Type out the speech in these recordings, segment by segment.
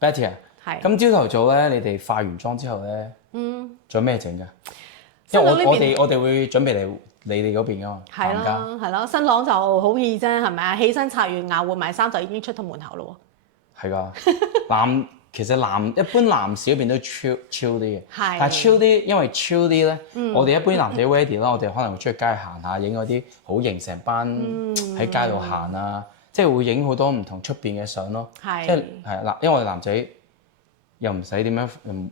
Betty 啊，係咁朝頭早咧，你哋化完妝之後咧，仲有咩整㗎？因新郎呢邊為我哋會準備嚟你哋嗰邊㗎嘛，係男家啦係啦，新郎就好易啫，係咪啊？起身刷完牙換埋衫就已經出到門口咯係㗎。其實一般男士嗰邊都 chill 啲嘅，係但係 chill 啲，因為 chill 啲咧，我哋一般男仔 ready 啦，我哋可能會出去街行下，影嗰啲好型成班喺街度行啊，即係會影好多唔同出邊嘅相咯。係即係嗱，因為我哋男仔又唔使點樣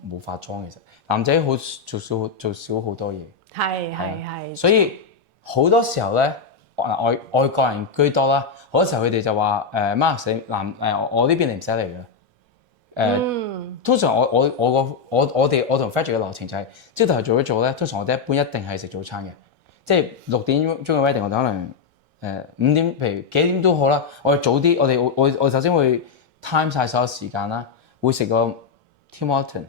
冇化妝，其實男仔做少好多嘢。係，所以好多時候咧，外國人居多啦，好多時候佢哋就話Mark 我呢邊你唔使嚟嘅。通常我同 Frederick 嘅流程就係朝頭做一做咧，通常我哋一般一定係食早餐嘅，即係6點鐘嘅 wedding，我哋可能5點，譬如幾點都好啦，我哋早啲，我首先會 time 晒所有時間啦，會食個 Tim Horton，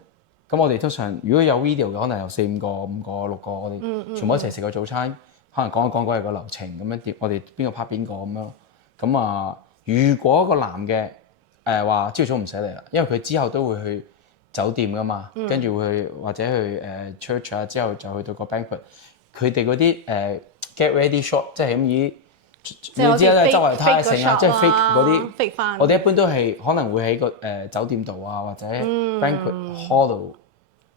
咁我哋通常如果有 video 嘅，可能有4、5個、5個、6個，我哋全部一齊食個早餐，可能講嗰日個流程咁樣，我哋邊個拍邊個咁樣，咁啊，如果個男嘅話朝早唔使嚟啦，因為佢之後都會去酒店噶嘛，跟住會去或者去church 啊，之後就去到個 banquet，佢哋嗰啲get ready shot， 即係咁以你知啦，周圍睇成啊，即係 fake 嗰啲，我哋一般都係可能會喺個酒店度啊，或者 banquet hall 度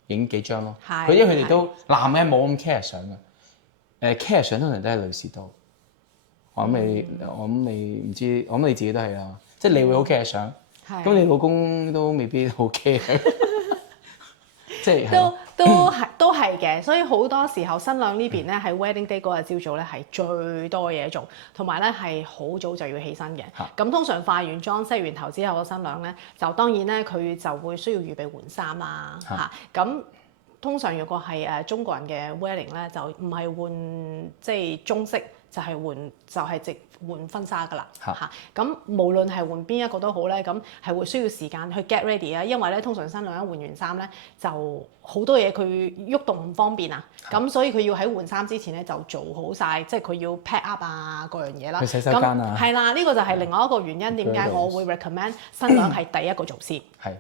影幾張咯。因為佢哋都男嘅冇咁 care 相嘅，care 相通常都係女士多。我諗你唔知，我諗你自己都係啦，即係你會好 care 相。咁你老公都未必好 care，即係都係嘅，所以好多時候新娘呢邊咧喺 wedding day 嗰日朝早咧係最多嘢做，同埋咧係好早就要起身嘅。咁通常化完妝、洗完頭之後，個新娘咧就當然咧佢就會需要預備換衫啦嚇。咁通常如果係中國人嘅 wedding 咧，就唔係換即係中式，就係直換婚紗㗎啦嚇。咁無論係換邊一個都好咧，咁係會需要時間去 get ready 啊，因為咧通常新娘一換完衫咧就好多嘢佢喐動唔方便啊，咁所以佢要喺換衫之前咧就做好晒，即係佢要 pack up 啊各樣嘢啦。去洗手間啊。係啦，呢個就係另外一個原因，點解我會 recommend 新娘係第一個做先。係。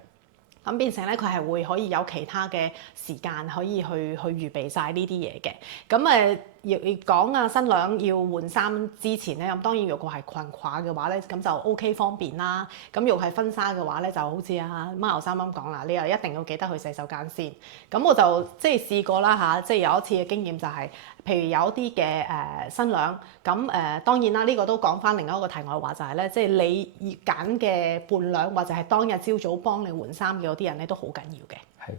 咁變成咧，佢係會可以有其他嘅時間可以去預備晒呢啲嘢嘅。咁要講啊，新娘要換衫之前咧，咁當然如果係裙褂嘅話咧，咁就 OK 方便啦。咁如果係婚紗嘅話咧，就好似阿媽頭啱啱講啦，你又一定要記得去洗手間先。咁我就即係試過啦嚇，即係有一次嘅經驗就係、譬如有啲嘅新娘，咁當然啦，呢個都講翻另一個題外話就係咧，即係你揀嘅伴娘或者係當日朝早幫你換衫嘅嗰啲人咧，都好緊要嘅。係。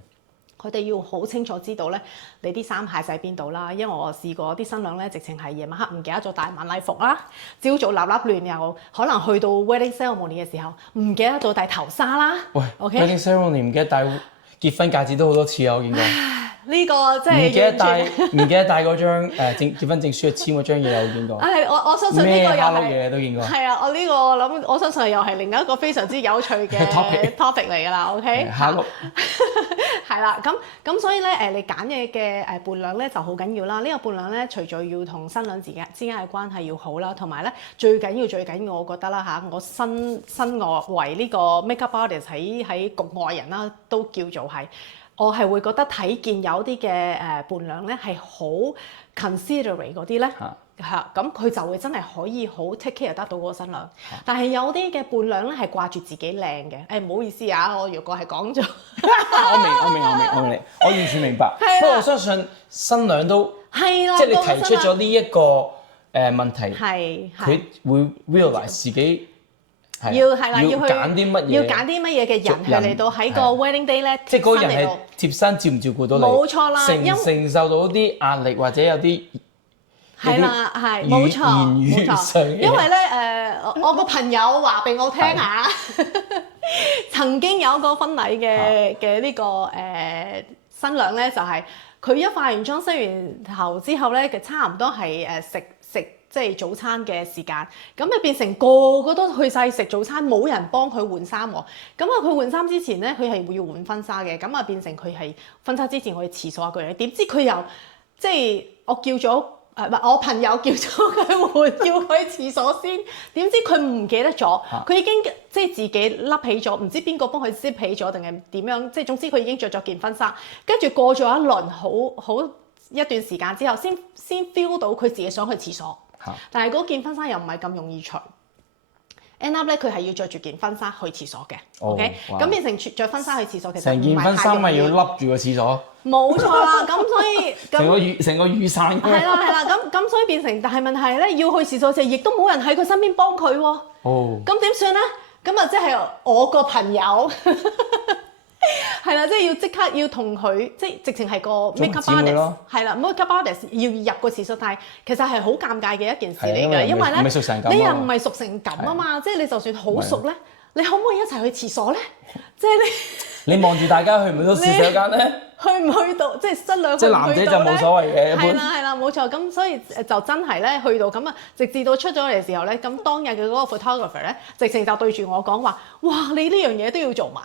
佢哋要好清楚知道咧，你啲衫鞋喺邊度啦。因為我試過啲新娘咧，直情係夜晚黑唔記得咗帶晚禮服啦，朝早立亂又可能去到 wedding ceremony 嘅時候唔記得咗帶頭紗啦。喂 ，OK wedding ceremony 唔記得帶結婚戒指都好多次啊，我見過。呢個即係唔記得帶嗰張結婚證書簽嗰張嘢，我見過。我相信呢個又係嘢都見過。係啊，我呢個我相信又係另一個非常之有趣嘅 topic 嚟㗎啦。OK，係啦，咁所以咧你揀嘢嘅伴娘咧就好緊要啦。呢個伴娘咧，除咗要同新娘之間嘅關係要好啦，同埋咧最緊要，我覺得啦嚇，我身為呢個 makeup artist 喺局外人啦，都叫做係。我係會覺得睇見有啲嘅伴娘咧係好 considerate 嗰啲咧嚇，咁佢就會真係可以好 take care 得到嗰個新娘。但係有啲嘅伴娘咧係掛住自己靚嘅，唔好意思啊，我如果係講咗，我明你，我完全明白。不過我相信新娘都係啦，即係你提出咗呢一個問題，佢會 realize 自己。要揀啲乜嘢？嘅人係嚟到喺個 wedding day 咧，即係嗰個人係貼身照唔照顧到你？冇錯啦，承受到啲壓力或者有啲係啦，係冇錯，因為咧我個朋友話俾我聽下，曾經有個婚禮嘅呢個新娘咧，就係佢一化完妝、洗完頭之後咧，差唔多係食即係早餐嘅時間，咁就變成個個都去晒食早餐，冇人幫佢換衫喎。咁佢換衫之前咧，佢係要換婚紗嘅，咁變成佢係婚紗之前我去廁所嗰樣，點知佢又即係我叫咗我朋友叫咗佢換，叫佢去廁所先。點知佢唔記得咗，佢已經即係自己笠起咗，唔知邊個幫佢 zip 起咗定係點樣？即係總之佢已經着咗件婚紗，跟住過咗一輪好一段時間之後，先 feel 到佢自己想去廁所。但係嗰件婚紗又唔係咁容易除。end up 咧，佢係要着住件婚紗去廁所嘅。OK，咁變成着婚紗去廁所其實成件婚紗咪要笠住個廁所。冇錯啦，咁所以成個雨傘。係啦，咁所以變成，但係問題咧，要去廁所就亦都冇人喺佢身邊幫佢喎。咁點算咧？咁啊，即係我個朋友。係啦，即係要即刻要同佢，即係直情係個 makeup artist，係啦 makeup artist 要入個廁所，但係其實係好尷尬嘅一件事嚟㗎，因為咧你又唔係熟成咁啊嘛，即係你就算好熟咧，你可唔可以一齊去廁所咧？即係你望住大家去唔去到廁所間咧？去唔去到即係新娘？即係男仔就冇所謂嘅。係啦，冇錯。咁所以就真係咧，去到咁啊，直至到出咗嚟嘅時候咧，咁當日嘅嗰個 photographer 咧，直情就對住我講話：哇！你呢樣嘢都要做埋。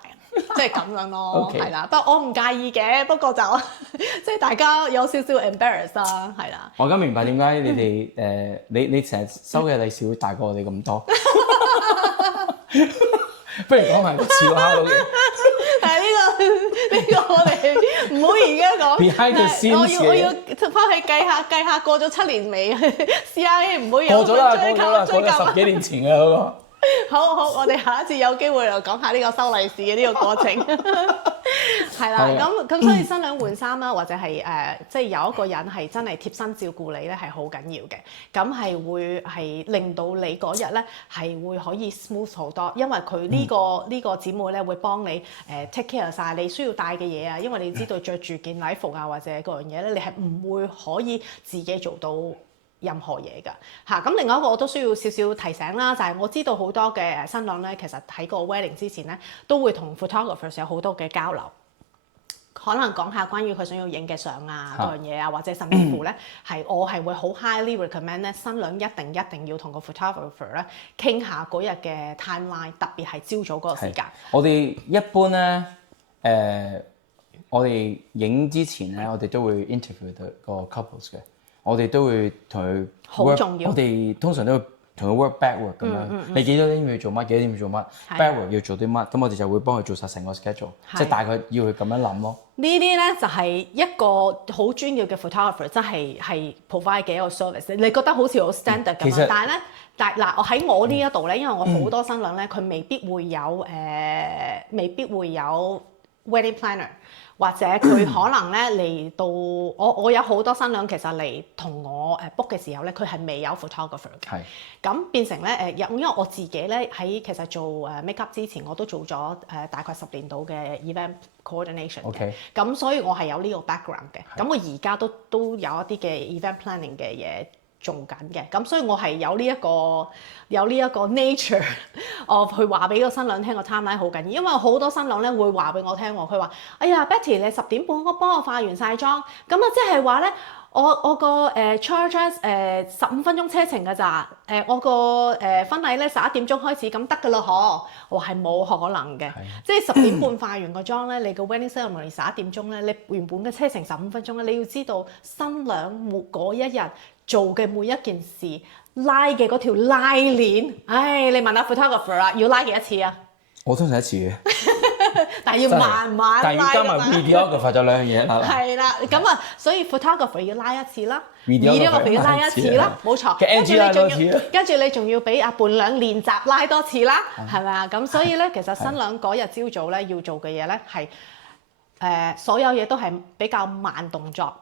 即係咁樣咯，係啦，不過我唔介意嘅，不過就即係大家有少少 embarrass 啦，係啦。我而家明白點解你哋你成日收嘅利是會大過我哋咁多。不如講埋個潮下佬嘅。但係呢個我哋唔好而家講。Behind the scenes 我要翻去計下過咗7年未？CIA 唔好有過咗啦，過咗10幾年前嘅嗰個。好，我哋下一次有機會又講下呢個收利是嘅呢個過程。係啦，咁所以新娘換衫啦，或者係即係有一個人係真係貼身照顧你咧，係好緊要嘅。咁係會係令到你嗰日咧係會可以 smooth 好多，因為佢呢個姊妹咧會幫你take care 晒你需要帶嘅嘢啊。因為你知道着住件禮服啊或者嗰樣嘢咧，你係唔會可以自己做到任何嘢㗎嚇。咁另外一個我都需要少少提醒啦，就係我知道好多嘅新娘咧，其實喺個 wedding 之前咧，都會同 photographers 有好多嘅交流，可能講下關於佢想要影嘅相啊嗰樣嘢啊，或者甚至乎咧我係會好 highly recommend 咧，新娘一定要同個 photographer 咧傾下嗰日嘅 timeline， 特別係朝早嗰個時間。我哋一般咧我哋影之前咧，我哋都會 interview 個 couples 嘅。我哋都會同佢好重要。我哋通常都會同佢 work backward 咁樣。你幾多點要做乜？幾多點要做乜 ？backward 要做啲乜？咁我哋就會幫佢做晒成個 schedule，即係大概要佢咁樣諗咯。呢啲咧就係一個好專業嘅 photographer，真係 provide 嘅一個 service。你覺得好似好 standard 咁樣，但係咧，我喺我呢一度咧，因為我好多新娘咧，佢未必會有 wedding planner。或者佢可能咧嚟到我有好多新娘其實嚟同我book 嘅時候咧，佢係未有 photographer 嘅。咁變成咧因為我自己咧喺其實做makeup 之前，我都做咗大概10年度嘅 event coordination 嘅。咁所以我係有呢個 background 嘅。咁我而家都有一啲嘅 event planning 嘅嘢做緊嘅，咁所以我係有呢一個 nature， 我去話俾個新娘聽個 timeline 好緊要，因為好多新娘咧會話俾我聽喎，佢話：哎呀 Betty 你10點半幫我化完晒妝，咁啊即係話咧我個charge 15分鐘車程㗎咋，我個婚禮咧11點鐘開始咁得㗎啦嗬，我話係冇可能嘅，即係10點半化完個妝咧，你個 wedding ceremony 11點鐘咧，你原本嘅車程15分鐘咧，你要知道新娘嗰一日做嘅每一件事，拉嘅嗰條拉鏈，唉，你問下 photographer 啦，要拉幾多次啊？我通常一次嘅，但係要慢慢拉。但係要加埋 videographer 就兩樣嘢啦。係啦，咁啊，所以 photographer 要拉一次啦 ，videographer 要拉一次啦，冇錯。跟住你仲要俾阿伴娘練習拉多次啦，係咪啊？咁所以咧，其實新娘嗰日朝早咧要做嘅嘢咧係所有嘢都係比較慢動作。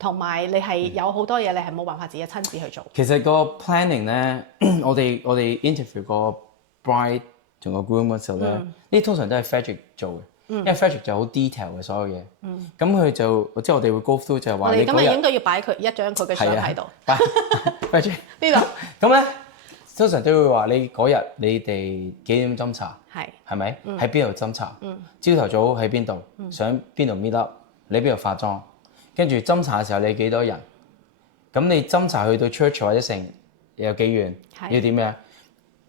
同埋你係有好多嘢，你係冇辦法自己親自去做。其實個 planning 咧，我哋 interview 個 bride 同個 groom 嗰時候咧，呢啲通常都係 Frederick 做嘅，因為 Frederick 就好 detail 嘅所有嘢。咁佢就即係我哋會 go through 就係話，你今日應該要擺佢一張佢嘅相喺度。Frederick 呢度。咁咧，通常都會話你嗰日你哋幾點斟茶？係咪？喺邊度斟茶？朝頭早喺邊度？想邊度 meet up？你邊度化妝？跟住斟茶嘅時候，你幾多人？咁你斟茶去到 church 或者成有幾遠？要點樣？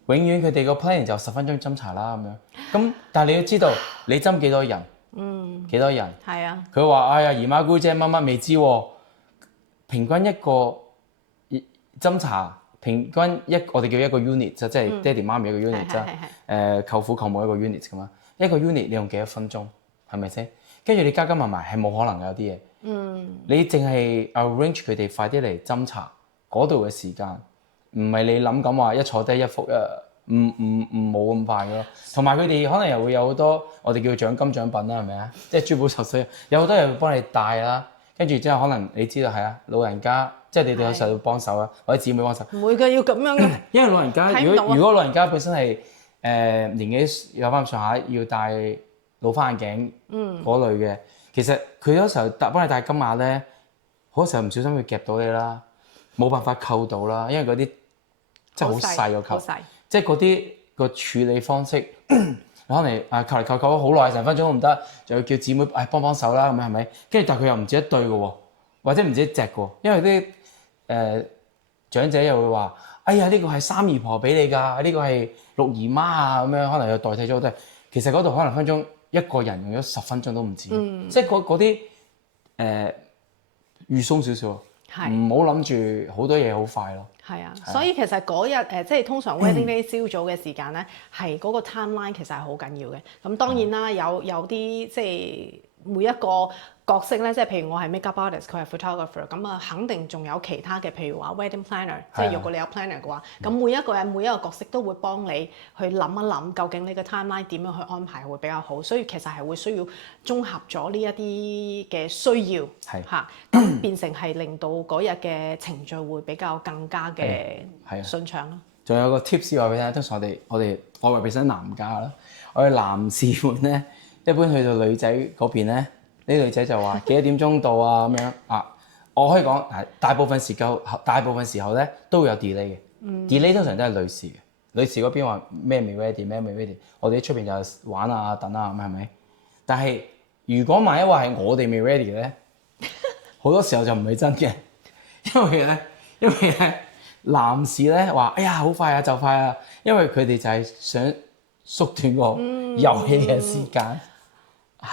永遠佢哋個 planning 就10分鐘斟茶啦咁樣。咁但係你要知道，你斟幾多人？幾多人？係啊。佢話：哎呀，姨媽姑姐乜乜未知喎。平均一個斟茶平均我哋叫一個 unit 即係爹哋媽咪一個 unit 啫。舅父舅母一個 unit 咁嘛，一個 unit 你用幾多分鐘係咪先？跟住你加埋係冇可能有啲嘢。你淨係 arrange 佢哋快啲嚟斟茶嗰度嘅時間，唔係你諗咁話一坐低一幅唔冇咁快咯。同埋佢哋可能又會有好多我哋叫獎金獎品啦，係咪啊？即係珠寶首飾，有好多人會幫你帶啦。跟住之後可能你知道係啊，老人家即係你哋有時候要幫手啊，或者姊妹幫手。唔會嘅，要咁樣嘅。因為老人家如果老人家本身係年紀有翻咁上下，要戴老花眼鏡嗰類嘅。其實佢有時候幫你戴金額咧，好多時候唔小心會夾到你啦，冇辦法扣到啦，因為嗰啲真係好細個扣，即係嗰啲個處理方式，可能扣嚟扣好耐，成分鐘都唔得，就要叫姊妹幫手啦，咁樣係咪？跟住但係佢又唔止一對嘅喎，或者唔止一隻嘅喎，因為啲長者又會話：哎呀，呢個係三姨婆俾你㗎，呢個係六姨媽啊，咁樣可能又代替咗好多。其實嗰度可能分鐘。一個人用咗10分鐘都唔止，即係嗰啲預鬆少少，唔好諗住好多嘢好快咯。係啊，所以其實嗰日即係通常 wedding day 朝早嘅時間咧，係嗰個 timeline 其實係好緊要嘅。咁當然啦，有啲即係每一個角色咧，即係譬如我係 makeup artist，佢係 photographer，咁啊肯定仲有其他嘅，譬如話 wedding planner，即係如果你有 planner 嘅話，咁每一個人每一個角色都會幫你去諗一諗，究竟你嘅 timeline 點樣去安排會比較好。所以其實係會需要綜合咗呢一啲嘅需要嚇，咁變成係令到嗰日嘅程序會比較更加嘅順暢咯。仲有個 tips 話俾你聽，通常我哋外圍俾身男家啦，我哋男士們咧，一般去到女仔嗰邊咧。啲女仔就話幾多點鐘到啊咁樣啊，我可以講大部分時候咧都會有 delay 嘅，delay 通常都係女士嘅。女士嗰邊話咩未 ready 咩未 ready，我哋喺出邊就玩啊等啊咁係咪？但係如果萬一話係我哋未 ready 嘅咧，好多時候就唔係真嘅，因為咧男士咧話哎呀好快啊就快啊，因為佢哋就係想縮短個遊戲嘅時間。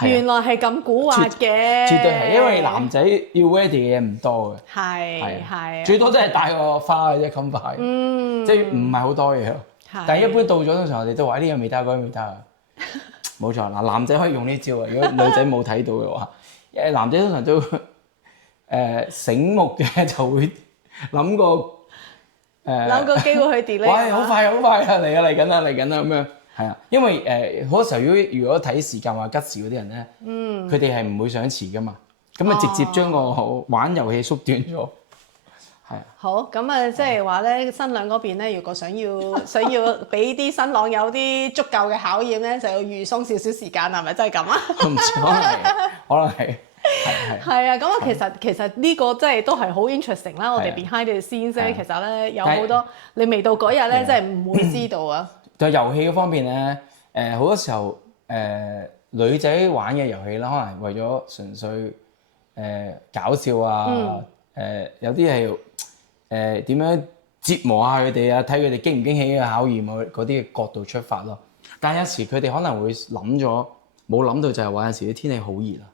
原來係咁蠱惑嘅，絕對係，因為男仔要 ready 嘅嘢唔多嘅，係最多都係帶個花嘅啫，襟牌，即係唔係好多嘢咯。但係一般到咗通常我哋都話呢樣未得，嗰樣未得啊。冇錯，嗱男仔可以用呢招啊，如果女仔冇睇到嘅話，男仔通常都醒目嘅就會諗個機會去 delay。喂，好快啊嚟緊啦咁樣。係啊，因為好多時候如果睇時間話吉時嗰啲人咧，佢哋係唔會想遲噶嘛，咁啊直接將個玩遊戲縮短咗，係啊。好，咁啊即係話咧，新娘嗰邊咧，如果想要俾啲新郎有啲足夠嘅考驗咧，就要預鬆少少時間，係咪真係咁啊？唔知可能係。係啊，咁啊其實呢個真係都係好 interesting 啦。我哋 behind the scenes 咧，其實咧有好多你未到嗰日咧，真係唔會知道啊。就遊戲嗰方面咧，好多時候女仔玩嘅遊戲啦，可能為咗純粹搞笑啊，有啲係點樣折磨下佢哋啊，睇佢哋經唔經起嘅考驗啊，嗰啲嘅角度出發咯。但有時佢哋可能會冇諗到就係話有時啲天氣好熱啊，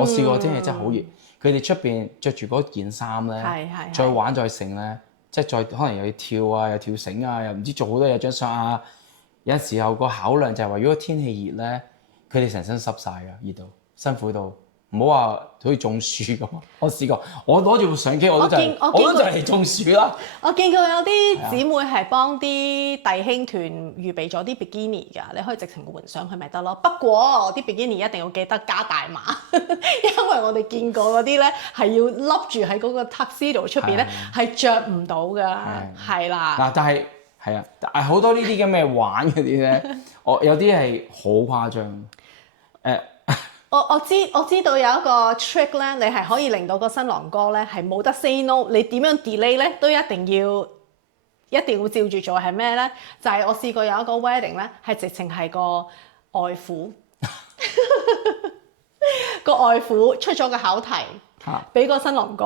我試過天氣真係好熱，佢哋出邊着住嗰件衫咧，再玩再成咧，即係再可能又要跳啊，又跳繩啊，又唔知做好多嘢張相啊。有時候個考量就係話，如果天氣熱咧，佢哋成身濕晒㗎，熱到辛苦到，唔好話好似中暑咁。我試過，我攞住部相機，我都就嚟中暑啦。我見過有啲姊妹係幫啲弟兄團預備咗啲 bikini 㗎，你可以直情換上去咪得咯。不過啲 bikini 一定要記得加大碼，因為我哋見過嗰啲咧係要笠住喺嗰個 tuxedo 出邊咧係着唔到㗎，係啦。嗱，但係好多呢啲咁嘅玩嗰啲咧，我有啲係好誇張。我知道有一個 trick 咧，你係可以令到個新郎哥咧係冇得 say no， 你點樣 delay 咧都一定要照住做。係咩咧？就係我試過有一個 wedding 咧，係直情係個外父個外父出咗個考題。俾個新郎哥，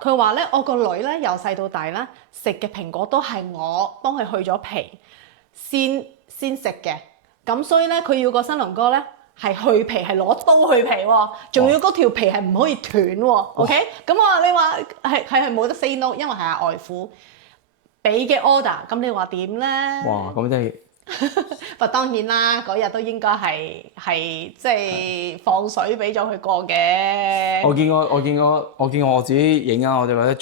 佢話咧：我個女咧由細到大咧食嘅蘋果都係我幫佢去咗皮先食嘅，咁所以咧佢要個新郎哥咧係去皮，係攞刀去皮喎，仲要嗰條皮係唔可以斷喎。OK，咁我話你話係冇得 say no， 因為係外父。俾嘅 order，咁你話點咧？哇！咁真係不過當然啦，嗰日都應該係即係放水俾咗佢過嘅。我見過我自己影啊，我就覺得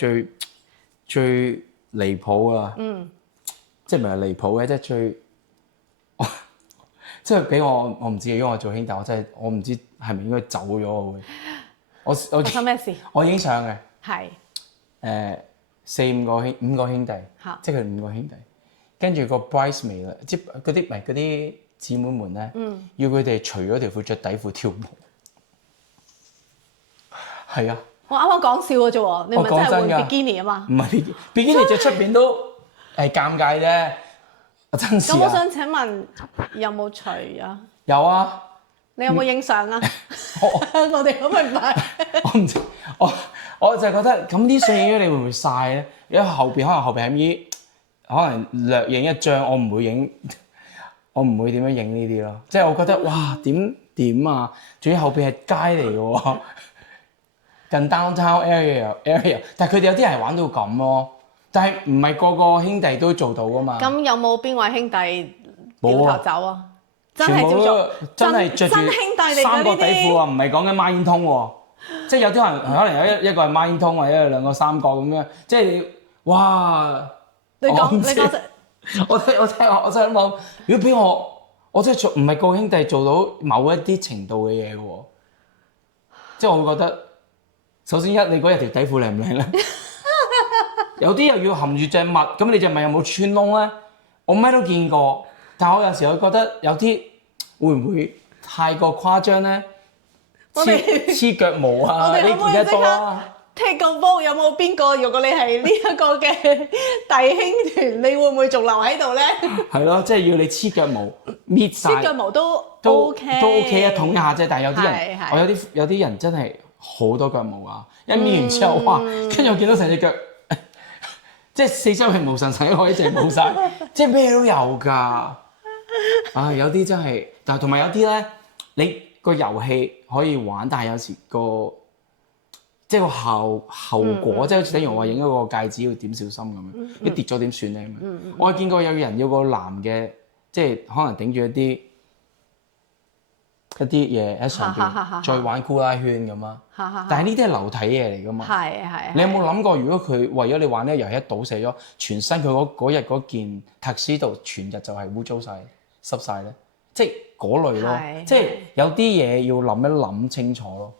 最離譜啊！即係唔係離譜嘅，即係最即係俾我唔知，因為我做兄弟，我唔知係咪應該走咗我會。我發生咩事？我影相嘅。係5個兄弟，即係佢哋5個兄弟。跟住個 bridesmaid 啦，即係嗰啲姊妹們咧，要佢哋除咗條褲着底褲跳舞。係啊！我啱啱講笑嘅啫喎，你唔係真係換我講真㗎比基尼啊嘛？唔係比基尼着出邊都係尷尬啫。真事咁我啊！想請問有冇除啊？有啊！你有冇影相啊？我哋咁咪唔係。我唔知，我就係覺得咁啲相影咗，你會唔會曬咧？因為後邊係咪可能略影一張，我唔會影，我唔會點樣影呢啲咯。即係我覺得哇點啊！仲要後邊係街嚟嘅喎，近 downtown area， 但係佢哋有啲人玩到咁咯。但係唔係個個兄弟都做到㗎嘛？咁有冇邊位兄弟掉頭走啊？真全部都係照做，真係着住真兄弟嚟㗎三個底呢啲褲啊，唔係講緊孖煙通喎。即係有啲人可能有一個係孖煙通，或者有兩個三個咁樣。即係你哇！你講我真係諗，如果俾我真係做唔係個兄弟做到某一啲程度嘅嘢嘅喎，即係我會覺得，首先你嗰日條底褲靚唔靚咧？有啲又要含住隻襪，咁你隻襪有冇穿窿咧？我咩都見過，但係我有時候覺得有啲會唔會太過誇張咧？黐腳毛啊！你見得多啦。踢個波有冇邊個？如果你係呢一個嘅弟兄團，你會唔會仲留喺度咧？係咯，即係要你黐腳毛搣晒。黐腳毛都 OK，都 OK 啊，捅一下啫。但係有啲人，係我有啲人真係好多腳毛啊！一搣完之後，哇！跟住我見到成隻腳，即係四周係無神使可以淨冇晒，即係咩都有㗎。啊，有啲真係，但係同埋有啲咧，你個遊戲可以玩，但係有時即係個後果，即係好似等於我話影嗰個戒指要點小心咁樣，一跌咗點算咧咁樣。我見過有人要個男嘅，即係可能頂住一啲嘢喺上邊，再玩呼啦圈咁啊。但係呢啲係流體嘢嚟㗎嘛。係。你有冇諗過，如果佢為咗你玩呢個遊戲一倒瀉咗，全身佢嗰日嗰件 tuxedo全日就係污糟晒、濕晒咧？即係嗰類咯。即係有啲嘢要諗一諗清楚咯。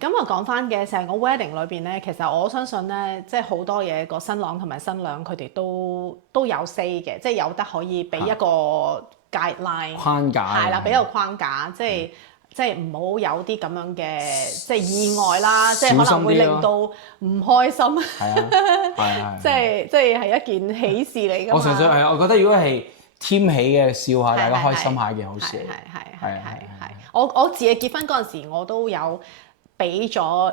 咁啊，講翻嘅成個 wedding 裏邊咧，其實我相信咧，即係好多嘢個新郎同埋新娘佢哋都有 say 嘅，即係有得可以俾一個 guideline 框架係啦，俾一個框架，即係唔好有啲咁樣嘅即係意外啦，即係可能會令到唔開心。係啊，即係一件喜事嚟㗎嘛。我純粹係我覺得如果係添喜嘅笑下，大家開心下一件好事。係。我自己結婚嗰陣時，我都有俾咗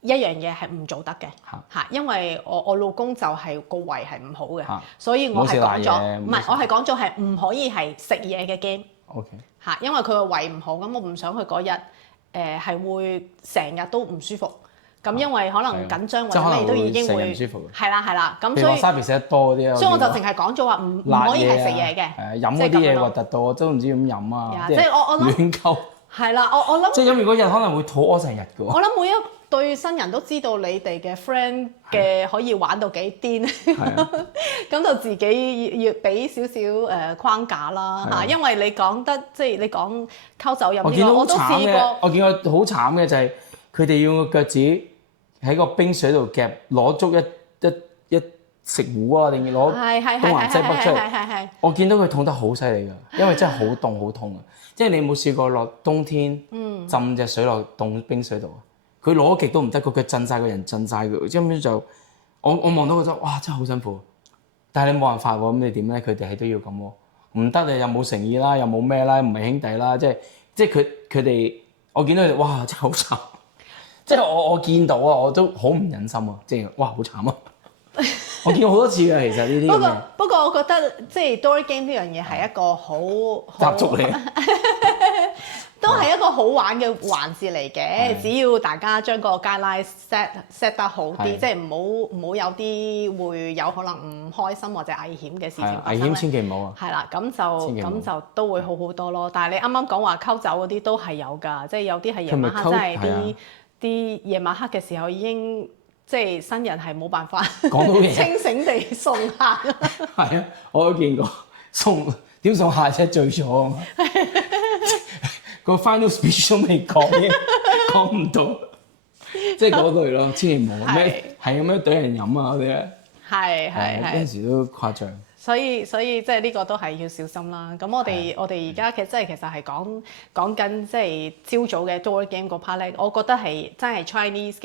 一樣嘢係唔做得嘅嚇，因為我老公就係個胃係唔好嘅，所以我係講咗，唔係我係講咗係唔可以係食嘢嘅 game。OK 嚇，因為佢個胃唔好，咁我唔想佢嗰日係會成日都唔舒服。咁因為可能緊張或者你都已經會係啦，咁所以沙皮食得多嗰啲，所以我就淨係講咗話唔可以係食嘢嘅，飲嗰啲嘢核突到我都唔知點飲啊！即係我諗亂溝。係啦，我諗即係飲完嗰日可能會肚屙成日嘅喎。我諗每一對新人都知道你哋嘅 friend 嘅可以玩到幾癲，咁就自己要俾少少框架啦嚇，因為你講得即係你講溝酒飲呢個我都試過。我見過好慘嘅就係佢哋要個腳趾喺個冰水度夾攞足一食糊啊，定攞東南西北出嚟。我見到佢痛得好犀利㗎，因為真係好凍好痛啊！即係你有冇試過落冬天浸隻水落凍冰水度啊？佢攞極都唔得，個腳震晒，個人震晒佢，根本就我望到覺得哇真係好辛苦，但係你冇辦法喎，咁你點咧？佢哋係都要咁喎，唔得你又冇誠意啦，又冇咩啦，唔係兄弟啦，即係佢哋我見到佢哋哇真係好慘，即係我見到啊我都好唔忍心啊，即係哇好慘啊！我見過好多次嘅，其實呢啲咁嘅不過我覺得即係 door game 呢樣嘢係一個好習俗嚟嘅。都係一個好玩嘅環節嚟嘅，只要大家將個 guideline set 得好啲，即係唔好有啲會有可能唔開心或者危險嘅事情發生。危險千祈唔好啊！係啦，咁就都會好好多咯。但係你啱啱講話溝酒嗰啲都係有㗎，即係有啲係夜晚黑真係啲夜晚黑嘅時候已經即係新人係冇辦法講到嘢清醒地送客。係啊，我都見過點送客啫，醉咗啊嘛！個 final speech 都未講嘅，講唔到，即係嗰類咯，千祈唔好咩係咁樣懟人飲啊嗰啲咧，有陣時都誇張。所以即係呢個都係要小心啦。咁我哋而家其實係講緊即係朝早嘅 door game 嗰 part 咧，我覺得係真係 Chinese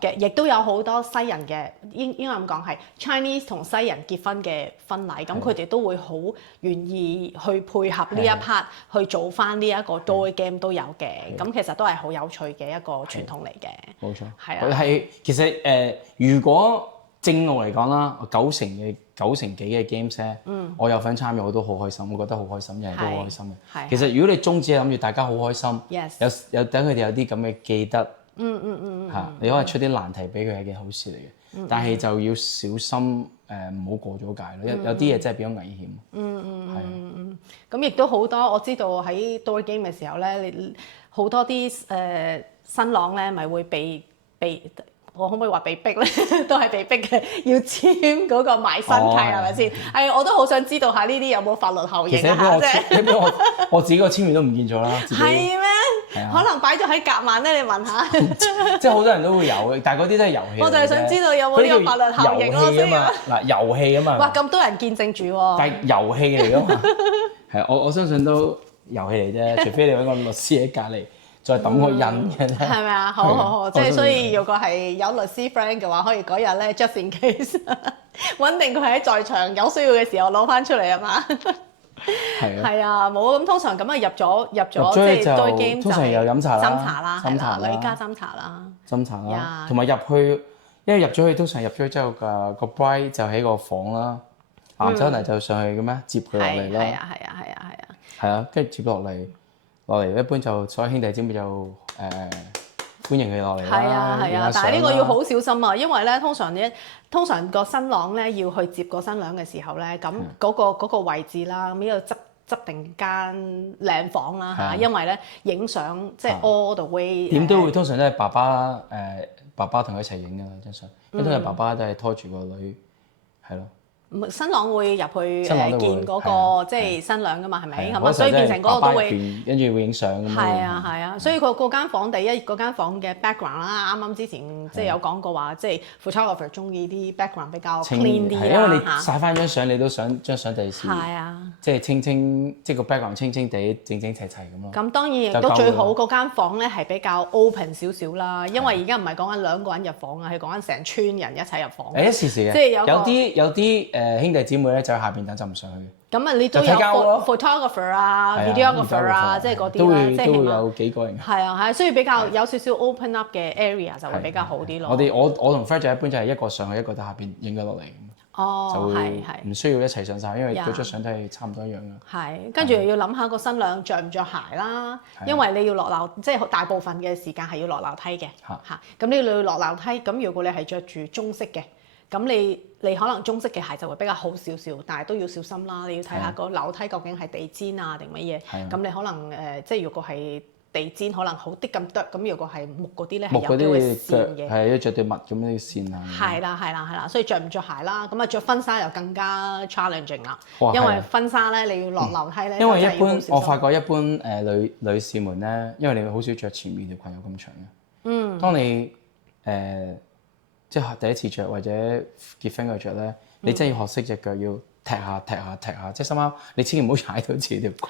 嘅，亦都有好多西人嘅，應該咁講係 Chinese 同西人結婚嘅婚禮，咁佢哋都會好願意去配合呢一 part 去做翻呢一個 door game 都有嘅。咁其實都係好有趣嘅一個傳統嚟嘅。冇錯，係啊。係其實如果正路嚟講啦，九成幾嘅 games 咧，我有份參與我都好開心，我覺得好開心，人人都好開心嘅。其實如果你宗旨係諗住大家好開心，有等佢哋有啲咁嘅記得，嚇你可能出啲難題俾佢係件好事嚟嘅，但係就要小心唔好過咗界咯，有啲嘢真係比較危險。咁亦都好多我知道喺 door game 嘅時候咧，你好多啲新郎咧咪會被我可唔可以話被逼咧？都係被逼嘅，要簽嗰個買新契係咪先？係，我都好想知道下呢啲有冇法律後應啊！即係我自己個簽名都唔見咗啦。係咩？可能擺咗喺夾萬咧，你問下。即係好多人都會有嘅，但係嗰啲都係遊戲。我就係想知道有冇呢個法律後應咯。遊戲啊嘛，嗱遊戲啊嘛。哇！咁多人見證住喎。但係遊戲嚟㗎嘛，係我相信都遊戲嚟啫，除非你揾個律師喺隔離。再抌個印嘅啫，係咪啊？好，即係所以如果係有律師 friend 嘅話，可以嗰日咧 just in case 穩定佢喺在場有需要嘅時候攞翻出嚟啊嘛。係啊，冇咁通常咁啊入咗即係 door game 通常有飲茶啦，係啦，女家斟茶啦，斟茶啦，同埋入去，因為入咗去通常入咗去之後個 bride 就喺個房啦，男仔嚟就上去嘅咩接佢落嚟啦，係啊，跟住接落嚟。一般就所有兄弟姊妹就歡迎佢落嚟啦。係啊，但係呢個要好小心啊，因為咧通常個新郎咧要去接個新娘嘅時候咧，咁嗰個位置啦，咁呢度執定間靚房啦嚇，因為咧影相即係 all the way。點都會通常都係爸爸同佢一齊影㗎啦張相，因為通常爸爸都係拖住個女，係咯。新郎會入去見嗰個即係新娘㗎嘛，係咪？係嘛，所以變成嗰個都會跟住會影相咁樣。係啊，所以嗰間房嗰間房嘅 background 啦，啱啱之前即係有講過話，即係 photographer 中意啲 background 比較 clean 啲啦，因為你曬翻張相，你都想張相第時即係清，即係個 background 清地、整齊齊咁咯。咁當然亦都最好嗰間房咧係比較 open 少少啦，因為而家唔係講緊2個人入房啊，係講緊成村人一齊入房。一時嘅，即係有啲兄弟姊妹咧就喺下邊等，就唔上去。咁啊，你都有 photographer 啊、videographer 啊，即係嗰啲啦，即係都會有幾個人。係啊，所以比較有少少 open up 嘅 area 就會比較好啲咯。我同 Fred 就一般就係一個上去，一個喺下邊影咗落嚟。就會唔需要一齊上晒，因為嗰張相都係差唔多一樣嘅。係，跟住又要諗下個新娘着唔着鞋啦，因為你要落樓，即係大部分嘅時間係要落樓梯嘅。嚇，咁你要落樓梯，咁如果你係着住中式嘅。咁你可能中式嘅鞋就會比較好少少，但係都要小心啦。你要睇下個樓梯究竟係地氈啊定乜嘢。咁你可能即係如果係地氈，可能好啲咁多。咁如果係木嗰啲咧，係有機會跣嘅。係要着對襪咁啲線啊。係啦，所以着唔着鞋啦。咁啊着婚紗又更加 challenging 啦。因為婚紗咧你要落樓梯咧，因為一般我發覺一般女士們咧，因為你好少着前面條裙有咁長嘅。當你即係第一次着或者結婚嘅着咧，你真係要學識隻腳要踢下，即係心啱你千祈唔好踩到自己條裙。